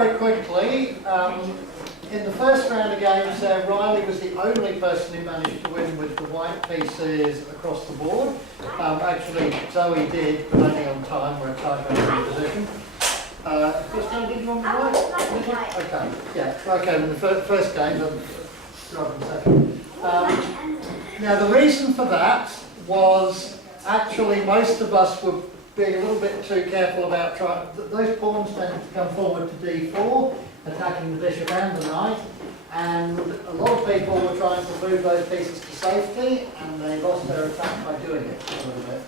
very quickly. In the first round of games, Riley was the only person who managed to win with the white pieces across the board. Actually, Zoe did, but only on time. We're a tiebreaker position. Christine, did you want the white? Okay, yeah, okay, in the first game, rather than second. Now, the reason for that was actually most of us were being a little bit too careful about trying. Those pawns tended to come forward to d4, attacking the bishop and the knight, and a lot of people were trying to move those pieces to safety, and they lost their attack by doing it a little bit.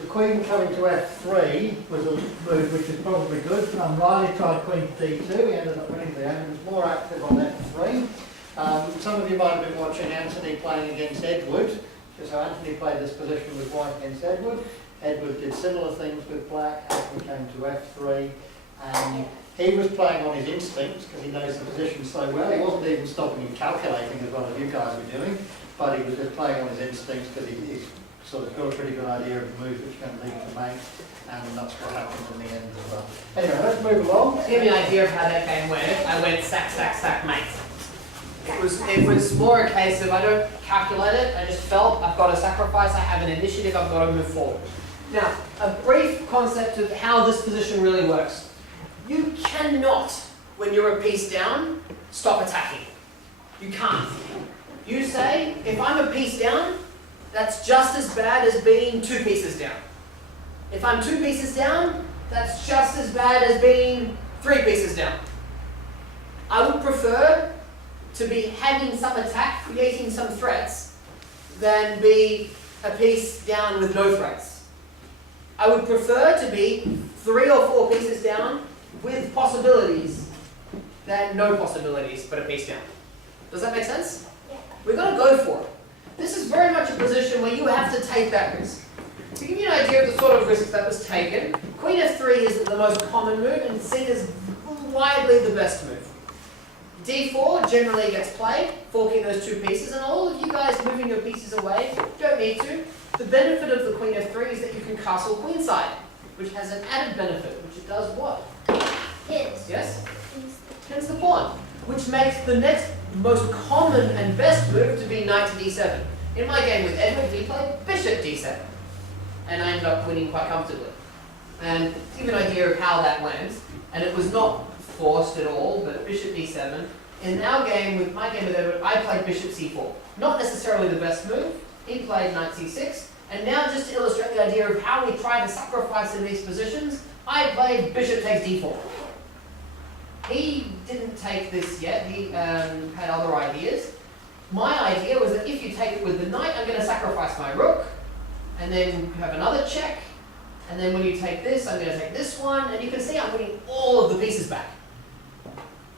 The queen coming to f3 was a move which is probably good. Riley tried queen to d2, he ended up winning there, and was more active on f3. Some of you might have been watching Anthony playing against Edward. So Anthony played this position with white against Edward. Edward did similar things with black. Anthony came to f3, and he was playing on his instincts because he knows the position so well. He wasn't even stopping and calculating as one of you guys were doing, but he was just playing on his instincts because he's sort of got a pretty good idea of the moves which are going to lead to mate, and that's what happened in the end as well. Anyway, let's move along. To give you an idea of how that game went, I went sack, sack, sack, mate. It was more a case of I don't calculate it, I just felt I've got to sacrifice, I have an initiative, I've got to move forward. Now, a brief concept of how this position really works. You cannot, when you're a piece down, stop attacking. You can't. You say, if I'm a piece down, that's just as bad as being 2 pieces down. If I'm 2 pieces down, that's just as bad as being 3 pieces down. I would prefer to be having some attack, creating some threats, than be a piece down with no threats. I would prefer to be 3 or 4 pieces down with possibilities than no possibilities, but a piece down. Does that make sense? Yeah. We're going to go for it. This is very much a position where you have to take that risk. To give you an idea of the sort of risk that was taken, Queen f3 is the most common move and seen as widely the best move. d4 generally gets played, forking those 2 pieces, and all of you guys moving your pieces away don't need to. The benefit of the Queen f3 is that you can castle queenside, which has an added benefit, which it does what? Hits. Yes? Pins the pawn, which makes the next most common and best move to be knight to d7. In my game with Edward, he played bishop d7, and I ended up winning quite comfortably. And to give you an idea of how that went, and it was not forced at all, but bishop d7. In our game, with my game with Edward, I played bishop c4. Not necessarily the best move. He played knight c6. And now, just to illustrate the idea of how we try to sacrifice in these positions, I played bishop takes d4. He didn't take this yet. He had other ideas. My idea was that if you take it with the knight, I'm going to sacrifice my rook, and then have another check. And then when you take this, I'm going to take this one, and you can see I'm winning all of the pieces back.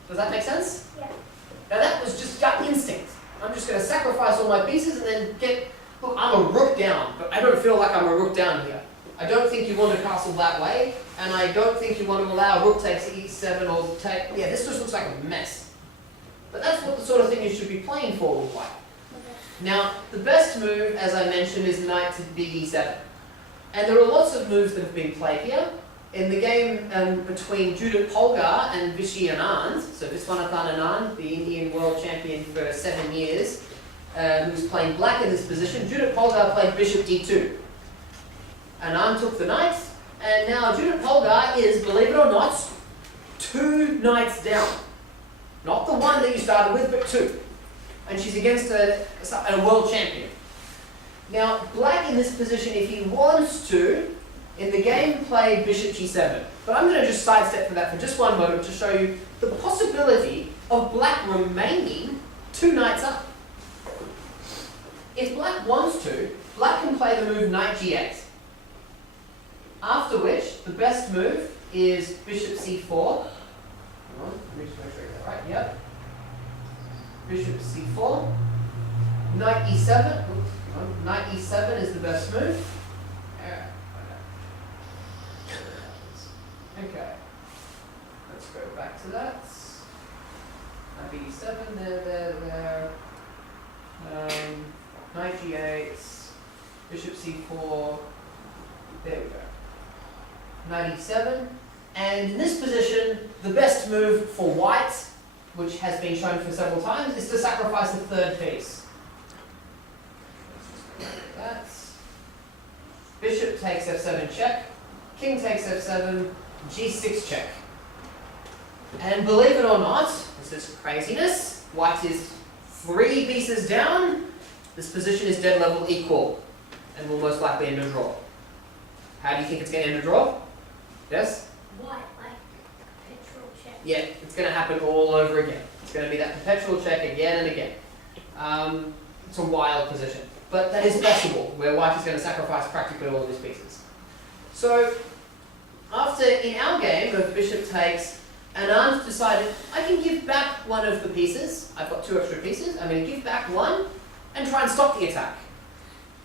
Does that make sense? Yeah. Now that was just gut instinct. I'm just going to sacrifice all my pieces and then get... Look, I'm a rook down, but I don't feel like I'm a rook down here. I don't think you want to castle that way, and I don't think you want to allow rook takes e7 or take... Yeah, this just looks like a mess. But that's what the sort of thing you should be playing for with white. Now, the best move, as I mentioned, is knight to d7. And there are lots of moves that have been played here. In the game between Judith Polgar and Vishy Anand, so Viswanathan Anand, the Indian world champion for 7 years, who's playing black in this position, Judith Polgar played bishop d2. Anand took the knight, and now Judith Polgar is, believe it or not, 2 knights down. Not the one that you started with, but 2. And she's against a world champion. Now, black in this position, if he wants to, in the game played bishop g7. But I'm going to just sidestep for that for just one moment to show you the possibility of black remaining 2 knights up. If black wants to, black can play the move knight g8. After which, the best move is bishop c4. Hang on, let me just make sure I get that right. Yep. Bishop c4. Knight e7. Oops, knight e7 is the best move. Okay. Let's go back to that. Knight b7, there. Knight g8. Bishop c4. There we go. Knight e7. And in this position, the best move for white, which has been shown for several times, is to sacrifice the third piece. That's bishop takes f7 check, king takes f7, g6 check. And believe it or not, this is craziness, white is 3 pieces down, this position is dead level equal, and will most likely end a draw. How do you think it's going to end a draw? Yes? White, like perpetual check. Yeah, it's going to happen all over again. It's going to be that perpetual check again and again. It's a wild position. But that is possible, where white is going to sacrifice practically all of his pieces. So, after, in our game of bishop takes, Anand decided, I can give back one of the pieces. I've got 2 extra pieces. I'm going to give back one and try and stop the attack.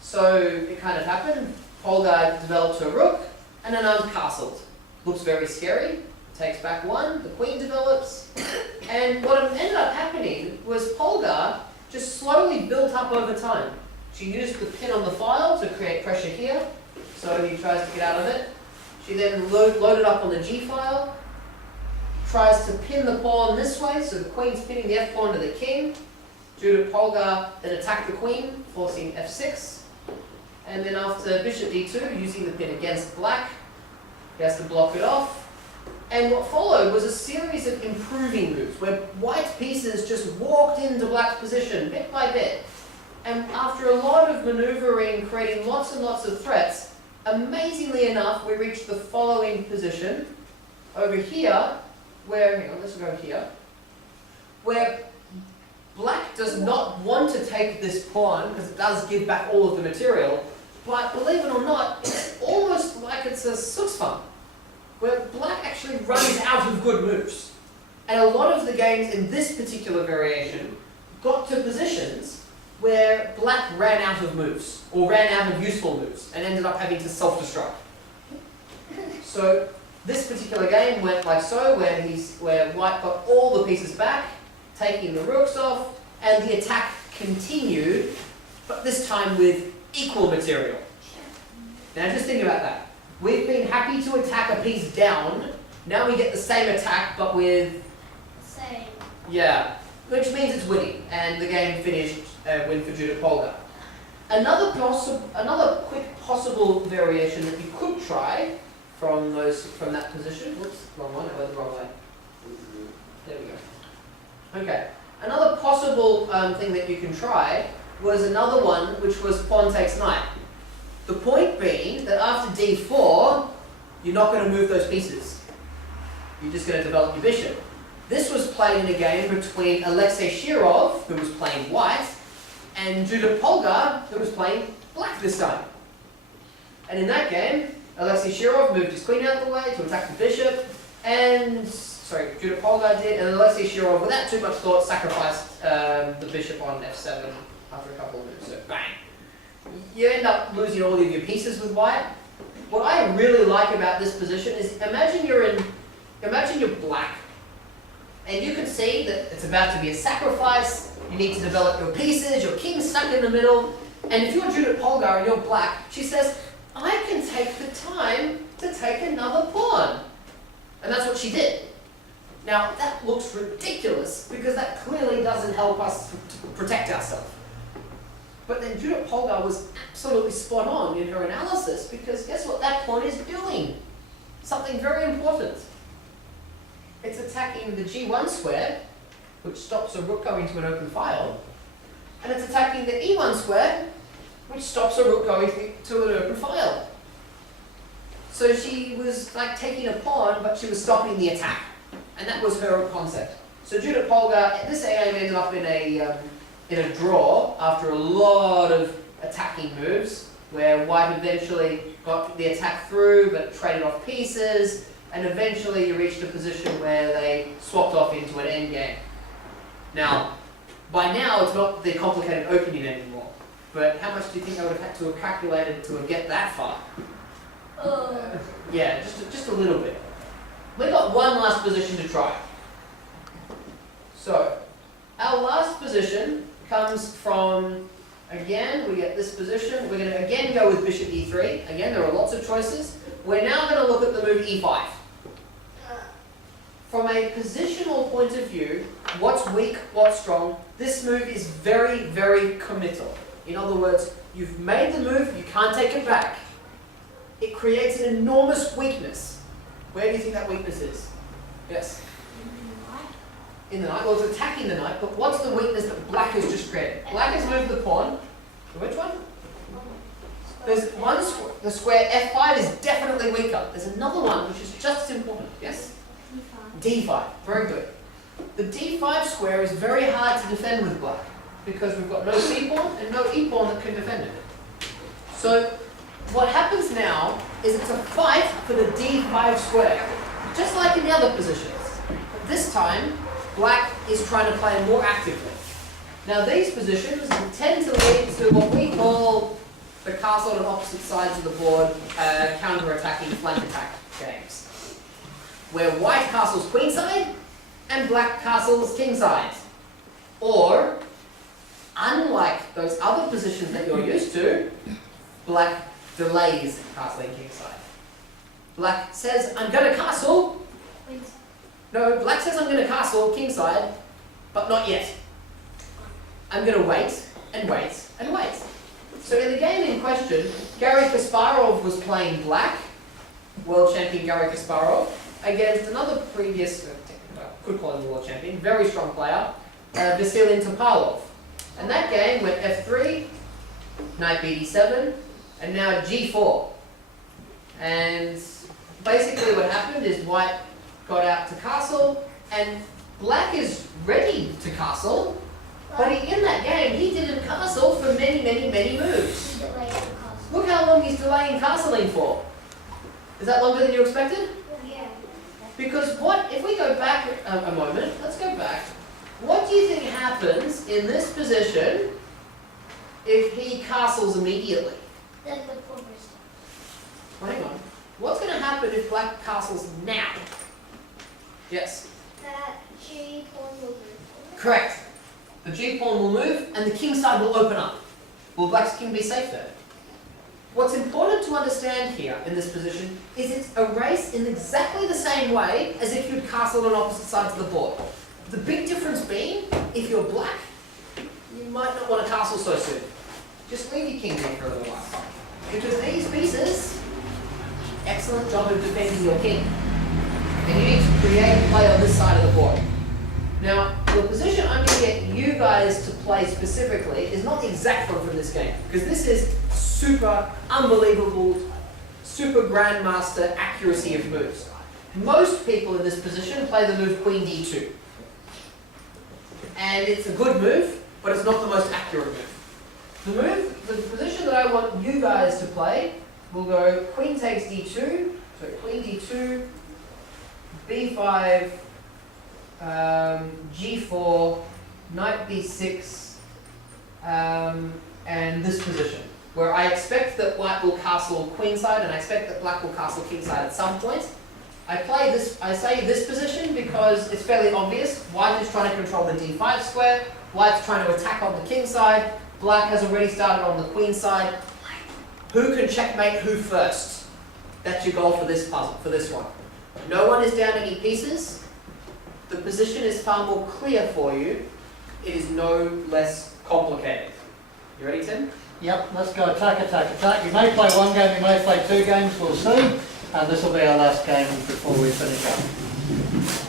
So, it kind of happened. Polgar developed her rook, and Anand castled. Looks very scary. Takes back one, the queen develops, and what ended up happening was Polgar just slowly built up over time. She used the pin on the file to create pressure here, so he tries to get out of it. She then loaded up on the G file, tries to pin the pawn this way, so the queen's pinning the F pawn to the king. Judith Polgar then attacked the queen, forcing F6, and then after bishop D2, using the pin against black, he has to block it off. And what followed was a series of improving moves, where white pieces just walked into black's position, bit by bit. And after a lot of maneuvering, creating lots and lots of threats, amazingly enough, we reached the following position, over here, where, hang on, let's go here, where black does not want to take this pawn, because it does give back all of the material, but believe it or not, it's almost like it's a suksfang, where black actually runs out of good moves. And a lot of the games in this particular variation got to positions where black ran out of moves, or ran out of useful moves, and ended up having to self-destruct. So this particular game went like so, where white got all the pieces back, taking the rooks off, and the attack continued, but this time with equal material. Now just think about that. We've been happy to attack a piece down, now we get the same attack, but with... Same. Yeah, which means it's winning, and the game finished win for Judith Polgar. Another quick possible variation that you could try from that position. Whoops, wrong one. I went the wrong way. There we go. Okay. Another possible thing that you can try was another one, which was pawn takes knight. The point being that after d4, you're not going to move those pieces. You're just going to develop your bishop. This was played in a game between Alexei Shirov, who was playing white, and Judith Polgar, who was playing black this time. And in that game, Alexei Shirov moved his queen out of the way to attack the bishop, and, Judith Polgar did, and Alexei Shirov, without too much thought, sacrificed the bishop on f7 after a couple of moves. So bang! You end up losing all of your pieces with white. What I really like about this position is, imagine you're black, and you can see that it's about to be a sacrifice. You need to develop your pieces, your king's stuck in the middle, and if you're Judith Polgar and you're black, she says, I can take the time to take another pawn. And that's what she did. Now, that looks ridiculous, because that clearly doesn't help us to protect ourselves. But then Judith Polgar was absolutely spot on in her analysis, because guess what that pawn is doing? Something very important. It's attacking the g1 square, which stops a rook going to an open file, and it's attacking the e1 square, which stops a rook going to an open file. So she was like taking a pawn, but she was stopping the attack, and that was her concept. So Judith Polgar, this game ended up in a draw after a lot of attacking moves, where white eventually got the attack through, but traded off pieces, and eventually you reached a position where they swapped off into an endgame. Now, by now it's not the complicated opening anymore, but how much do you think I would have had to have calculated to get that far? Yeah, just a little bit. We've got one last position to try. So, our last position comes from, again, we get this position. We're going to again go with bishop e3. Again, there are lots of choices. We're now going to look at the move e5. from a positional point of view, what's weak, what's strong, this move is very, very committal. In other words, you've made the move, you can't take it back. It creates an enormous weakness. Where do you think that weakness is? Yes? In the knight. Well, it's attacking the knight, but what's the weakness that black has just created? Black has moved the pawn. To which one? There's one, the square F5 is definitely weaker. There's another one which is just as important. Yes? D5. Very good. The D5 square is very hard to defend with black because we've got no C pawn and no E pawn that can defend it. So what happens now is it's a fight for the D5 square, just like in the other positions. But this time, black is trying to play more actively. Now these positions tend to lead to what we call the castle on opposite sides of the board, counter-attacking flank attack games, where white castles queenside and black castles kingside. Or, unlike those other positions that you're used to, black delays castling kingside. Black says, I'm going to castle. No, black says I'm going to castle kingside, but not yet. I'm going to wait and wait and wait. So in the game in question, Garry Kasparov was playing black, world champion Garry Kasparov, against another previous, could call him the world champion, very strong player, Sicilian Topalov. And that game went F3, knight BD7, and now G4. And basically what happened is white got out to castle, and black is ready to castle, but in that game he didn't castle for many, many, many moves. Look how long he's delaying castling for. Is that longer than you expected? Yeah. Because what, if we go back a moment, let's go back. What do you think happens in this position if he castles immediately? Then the progress. Well, hang on. What's going to happen if black castles now? Yes? G pawn will move. Correct. The G pawn will move and the king side will open up. Will black's king be safe there? What's important to understand here in this position is it's a race in exactly the same way as if you'd castled on opposite sides of the board. The big difference being, if you're black, you might not want to castle so soon. Just leave your king there for a little while. Because these pieces, excellent job of defending your king. And you need to create a play on this side of the board. Now, the position I'm going to get you guys to play specifically is not the exact one from this game, because this is super unbelievable, super grandmaster accuracy of moves. Most people in this position play the move Queen D2. And it's a good move, but it's not the most accurate move. The position that I want you guys to play will go Queen takes D2, so Queen D2, B5, G4, Knight B6, and this position, where I expect that white will castle queenside and I expect that black will castle kingside at some point. I say this position because it's fairly obvious. White is trying to control the D5 square, white's trying to attack on the king side, black has already started on the queen side. Who can checkmate who first? That's your goal for this puzzle, for this one. No one is down any pieces. The position is far more clear for you. It is no less complicated. You ready, Tim? Yep, let's go attack, attack, attack. You may play one game, you may play two games, we'll see. And this will be our last game before we finish up.